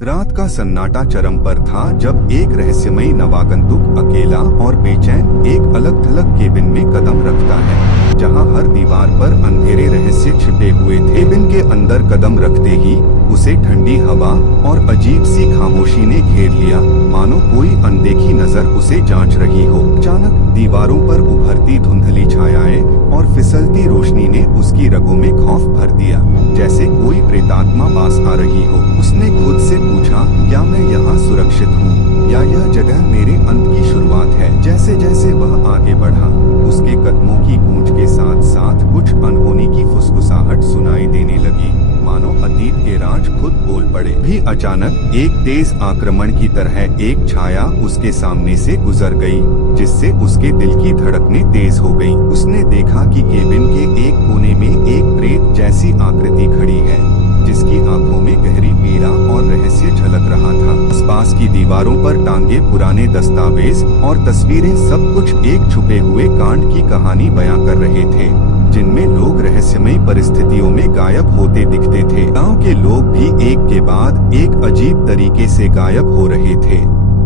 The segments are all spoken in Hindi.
रात का सन्नाटा चरम पर था जब एक रहस्यमयी नवागंतुक अकेला और बेचैन एक अलग थलग केबिन में कदम रखता है, जहां हर दीवार पर अंधेरे रहस्य छिपे हुए थे। केबिन के अंदर कदम रखते ही उसे ठंडी हवा और अजीब सी खामोशी ने घेर लिया, मानो कोई अनदेखी नजर उसे जांच रही हो। अचानक दीवारों पर उभरती धुंधली छायाएं और फिसलती रोशनी ने उसकी रगों में खौफ भर दिया, जैसे कोई प्रेतात्मा पास आ रही हो। उसने खुद से पूछा, क्या मैं यहाँ सुरक्षित हूँ या यह जगह मेरे अंत की शुरुआत है? जैसे जैसे वह आगे बढ़ा, उसके कदमों की गूंज के साथ साथ कुछ अनहोनी की फुसफुसाहट सुनाई देने लगी, मानो अतीत के राज खुद बोल पड़े। भी अचानक एक तेज आक्रमण की तरह एक छाया उसके सामने से गुजर गई, जिससे उसके दिल की धड़कनें तेज हो गईं। उसने देखा कि केबिन के एक कोने में एक प्रेत जैसी आकृति खड़ी है, जिसकी आंखों में गहरी पीड़ा और रहस्य झलक रहा था। आसपास की दीवारों पर टांगे पुराने दस्तावेज और तस्वीरें सब कुछ एक छुपे हुए कांड की कहानी बयां कर रहे थे, जिनमें लोग रहस्यमयी परिस्थितियों में गायब होते दिखते थे। गांव के लोग भी एक के बाद एक अजीब तरीके से गायब हो रहे थे,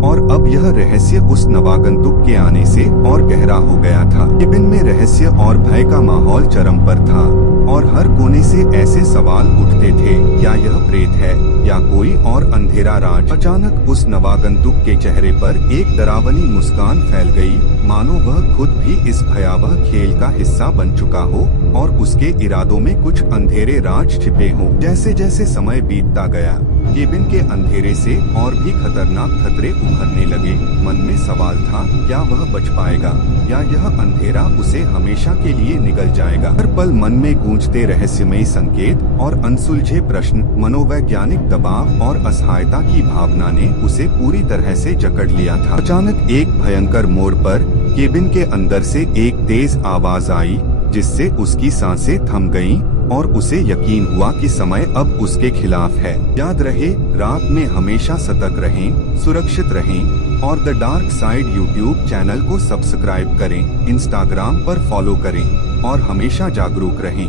और अब यह रहस्य उस नवागंतुक के आने से और गहरा हो गया था। केबिन में रहस्य और भय का माहौल चरम पर था, और हर कोने से ऐसे सवाल उठते थे, क्या यह प्रेत है या कोई और अंधेरा राज? अचानक उस नवागंतुक के चेहरे पर एक डरावनी मुस्कान फैल गई, मानो वह खुद भी इस भयावह खेल का हिस्सा बन चुका हो और उसके इरादों में कुछ अंधेरे राज छिपे हों। जैसे जैसे समय बीतता गया, केबिन के अंधेरे से और भी खतरनाक खतरे उभरने लगे। मन में सवाल था, क्या वह बच पाएगा या यह अंधेरा उसे हमेशा के लिए निगल जाएगा? हर पल मन में गूंजते रहस्यमयी संकेत और अनसुलझे प्रश्न, मनोवैज्ञानिक दबाव और असहायता की भावना ने उसे पूरी तरह से जकड़ लिया था। अचानक एक भयंकर मोड़ पर केबिन के अंदर से एक तेज आवाज आई, जिससे उसकी सांसें थम गईं और उसे यकीन हुआ कि समय अब उसके खिलाफ है। याद रहे, रात में हमेशा सतर्क रहें, सुरक्षित रहें और the dark side YouTube channel को सब्सक्राइब करें, इंस्टाग्राम पर फॉलो करें और हमेशा जागरूक रहें।